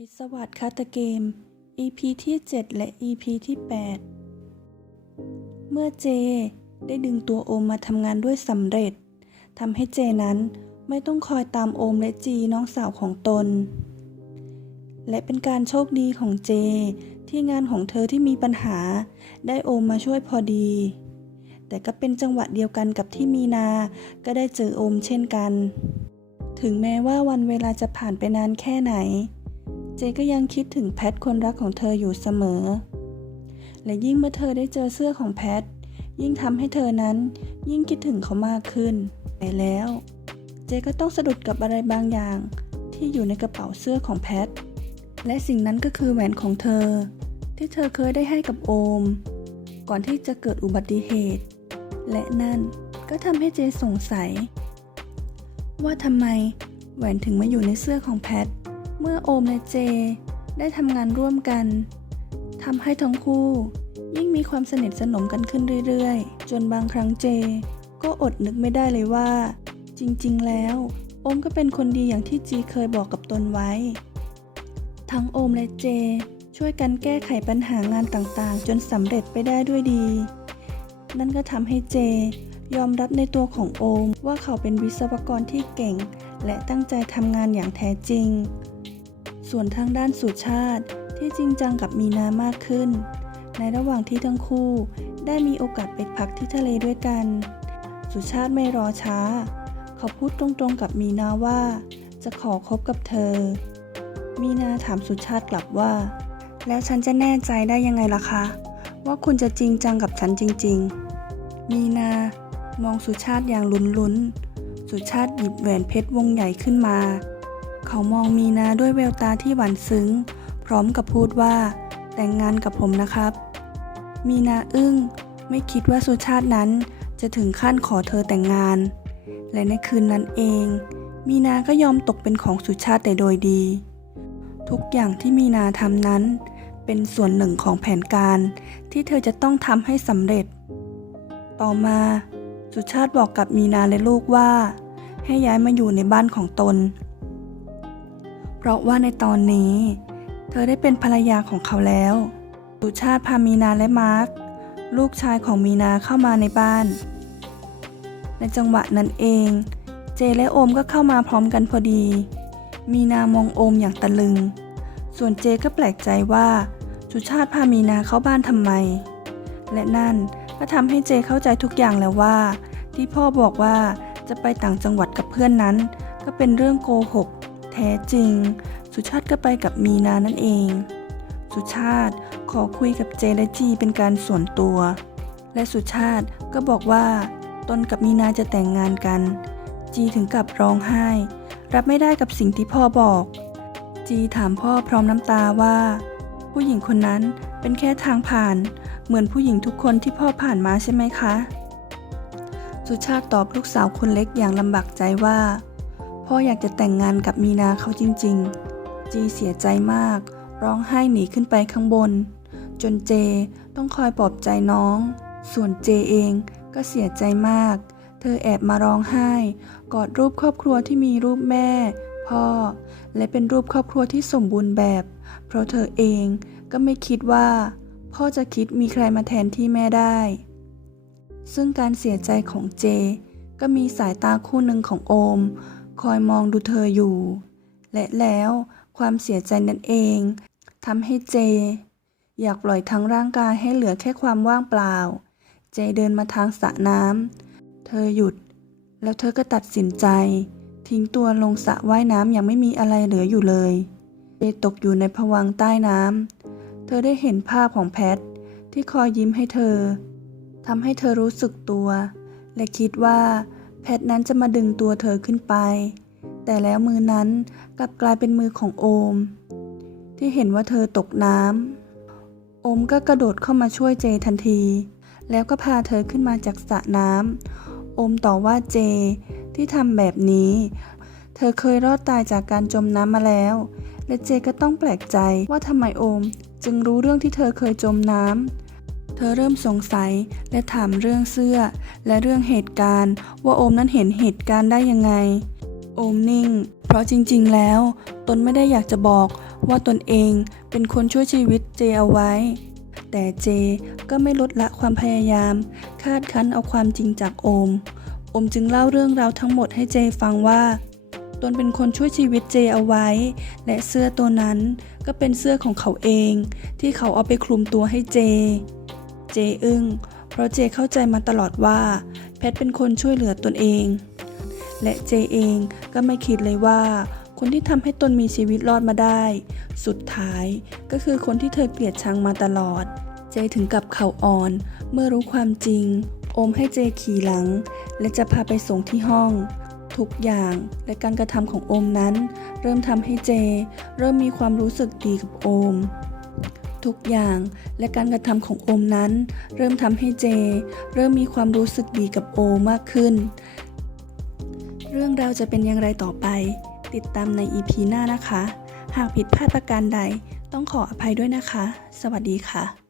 พิศวาสคาตเกม EP ที่ 7 และ EP ที่ 8 เมื่อเจได้ดึงตัวโอมมาทำงานด้วยสำเร็จทำให้เจนั้นไม่ต้องคอยตามโอมและจีน้องสาวของตน และเป็นการโชคดีของเจ ที่งานของเธอที่มีปัญหา ได้โอมมาช่วยพอดี แต่ก็เป็นจังหวะเดียวกันกับที่มีนา ก็ได้เจอโอมเช่นกัน ถึงแม้ว่าวันเวลาจะผ่านไปนานแค่ไหน เจก็ยังคิดถึงแพทคนรักของเธออยู่เสมอ และยิ่งเมื่อเธอได้เจอเสื้อของแพท ยิ่งทำให้เธอนั้นยิ่งคิดถึงเขามากขึ้นแต่แล้ว เจก็ต้องสะดุดกับอะไรบางอย่าง ที่อยู่ในกระเป๋าเสื้อของแพท และสิ่งนั้นก็คือแหวนของเธอ ที่เธอเคยได้ให้กับโอม ก่อนที่จะเกิดอุบัติเหตุ และนั่นก็ทำให้เจสงสัย ว่าทำไมแหวนถึงมาอยู่ในเสื้อของแพท เมื่อโอมและเจ ได้ทำงานร่วมกันทำให้ทั้งคู่ ยิ่งมีความสนิทสนมกันขึ้นเรื่อยๆ จนบางครั้งเจ ก็อดนึกไม่ได้เลยว่า จริงๆ แล้ว โอมก็เป็นคนดีอย่างที่จีเคยบอกกับตนไว้ ทั้งโอมและเจ ช่วยกันแก้ไขปัญหางานต่างๆ จนสำเร็จไปได้ด้วยดี นั่นก็ทำให้เจ ยอมรับในตัวของโอมว่าเขาเป็นวิศวกรที่เก่ง และตั้งใจทำงานอย่างแท้จริง ส่วนทางด้านสุชาติที่จริงจังกับมีนามากขึ้น ในระหว่างที่ทั้งคู่ได้มีโอกาสไปพักที่ทะเลด้วยกัน สุชาติไม่รอช้า เขาพูดตรงๆกับมีนาว่า จะขอคบกับเธอ มีนาถามสุชาติกลับว่า แล้วฉันจะแน่ใจได้ยังไงล่ะคะ ว่าคุณจะจริงจังกับฉันจริง ๆ มีนามองสุชาติอย่างลุ้นๆ สุชาติหยิบแหวนเพชรวงใหญ่ขึ้นมา เขามองมีนาด้วยแววตาที่หวานซึ้ง พร้อมกับพูดว่า แต่งงานกับผมนะครับ มีนาอึ้ง ไม่คิดว่าสุชาตินั้นจะถึงขั้นขอเธอแต่งงาน และในคืนนั้นเอง มีนาก็ยอมตกเป็นของสุชาติแต่โดยดี ทุกอย่างที่มีนาทำนั้น เป็นส่วนหนึ่งของแผนการที่เธอจะต้องทำให้สำเร็จ ต่อมา สุชาติบอกกับมีนาและลูกว่า ให้ย้ายมาอยู่ในบ้านของตน ราะว่าในตอนนี้ เธอได้เป็นภรรยาของเขาแล้ว สุชาติพามีนาและมาร์คลูกชายของมีนาเข้ามาในบ้าน ในจังหวะนั้นเอง เจและโอมก็เข้ามาพร้อมกันพอดี มีนามองโอมอย่างตะลึง ส่วนเจก็แปลกใจว่า สุชาติพามีนาเข้าบ้านทำไม และนั่นก็ทำให้เจเข้าใจทุกอย่างแล้วว่า ที่พ่อบอกว่าจะไปต่างจังหวัดกับเพื่อนนั้น ก็เป็นเรื่องโกหก แท้จริง สุชาติก็ไปกับมีนานั่นเอง สุชาติขอคุยกับเจและจีเป็นการส่วนตัว และสุชาติก็บอกว่า ตนกับมีนาจะแต่งงานกัน จีถึงกับร้องไห้ รับไม่ได้กับสิ่งที่พ่อบอก จีถามพ่อพร้อมน้ำตาว่า ผู้หญิงคนนั้นเป็นแค่ทางผ่าน เหมือนผู้หญิงทุกคนที่พ่อผ่านมาใช่ไหมคะสุชาติตอบลูกสาวคนเล็กอย่างลำบากใจว่า พ่ออยากจะแต่งงานกับมีนาเขาจริงๆ จีเสียใจมาก ร้องไห้หนีขึ้นไปข้างบน จนเจต้องคอยปลอบใจน้อง ส่วนเจเองก็เสียใจมาก เธอแอบมาร้องไห้ กอดรูปครอบครัวที่มีรูปแม่ พ่อ และเป็นรูปครอบครัวที่สมบูรณ์แบบ เพราะเธอเองก็ไม่คิดว่า พ่อจะคิดมีใครมาแทนที่แม่ได้ ซึ่งการเสียใจของเจ ก็มีสายตาคู่หนึ่งของโอม คอยมองดูเธออยู่ และแล้วความเสียใจนั่นเองทำให้เจ อยากปล่อยทั้งร่างกายให้เหลือแค่ความว่างเปล่า เจเดินมาทางสระน้ำเธอหยุด แล้วเธอก็ตัดสินใจ ทิ้งตัวลงสระว่ายน้ำอย่างไม่มีอะไรเหลืออยู่เลย เจตกอยู่ในผวังใต้น้ำเธอได้เห็นภาพของแพทที่คอยยิ้มให้เธอทำให้เธอรู้สึกตัว และคิดว่า พทนั้นจะมาดึงตัวเธอขึ้นไป แต่แล้วมือนั้นกลับกลายเป็นมือของโอม ที่เห็นว่าเธอตกน้ำโอมก็กระโดดเข้ามาช่วยเจทันที แล้วก็พาเธอขึ้นมาจากสระน้ำโอมต่อว่าเจที่ทำแบบนี้ เธอเคยรอดตายจากการจมน้ำมาแล้ว และเจก็ต้องแปลกใจว่าทำไมโอม จึงรู้เรื่องที่เธอเคยจมน้ำ เธอเริ่มสงสัยและถามเรื่องเสื้อ และเรื่องเหตุการณ์ ว่าโอมนั้นเห็นเหตุการณ์ได้ยังไง โอมนิ่ง เพราะจริงๆแล้ว ตนไม่ได้อยากจะบอกว่าตนเองเป็นคนช่วยชีวิตเจเอาไว้ แต่เจก็ไม่ลดละความพยายาม คาดคั้นเอาความจริงจากโอม โอมจึงเล่าเรื่องราวทั้งหมดให้เจฟังว่าตนเป็นคนช่วยชีวิตเจเอาไว้ และเสื้อตัวนั้นก็เป็นเสื้อของเขาเอง ที่เขาเอาไปคลุมตัวให้เจ เจอึง้งเพราะเจเข้าใจมาตลอดว่า แพทเป็นคนช่วยเหลือตนเอง และเจเองก็ไม่คิดเลยว่า คนที่ทำให้ตนมีชีวิตรอดมาได้ สุดท้ายก็คือคนที่เธอเกลียดชังมาตลอด เจถึงกับเข่าอ่อน เมื่อรู้ความจริง โอมให้เจขี่หลัง และจะพาไปส่งที่ห้องทุกอย่างและการกระทำของโอมนั้น เริ่มทำให้เจ เริ่มมีความรู้สึกดีกับโอม ทุกอย่าง และการกระทำของโอมนั้น เริ่มทำให้เจ เริ่มมีความรู้สึกดีกับโอมมากขึ้น เรื่องราวจะเป็นอย่างไรต่อไป ติดตามในอีพีหน้านะคะ หากผิดพลาดประการใดต้องขออภัยด้วยนะคะ สวัสดีค่ะ